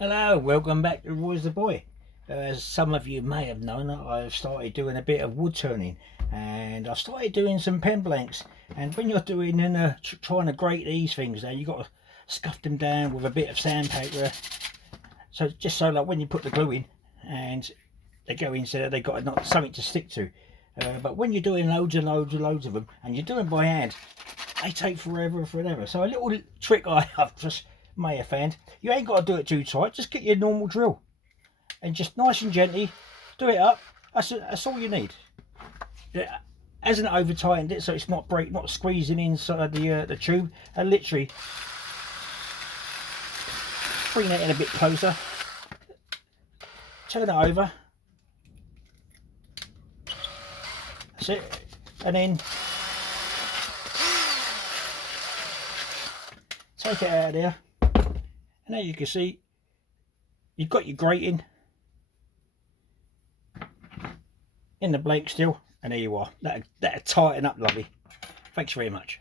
Hello, welcome back to Roy's the Boy. As some of you may have known, I've started doing a bit of wood turning, and I've started doing some pen blanks. And when you're doing trying to grate these things, now you've got to scuff them down with a bit of sandpaper, so just so like when you put the glue in and they go in, so they got not something to stick to. But when you're doing loads and loads of them, and you're doing by hand, they take forever. So a little trick I've just may have found: you ain't got to do it too tight. Just get your normal drill and just nice and gently do it up. That's all you need. It hasn't over tightened it, so it's not not squeezing inside the tube. And literally bring that in a bit closer. Turn it over. That's it. And then take it out of there. And as you can see, you've got your grating in the blank still, and there you are. That'll tighten up lovely. Thanks very much.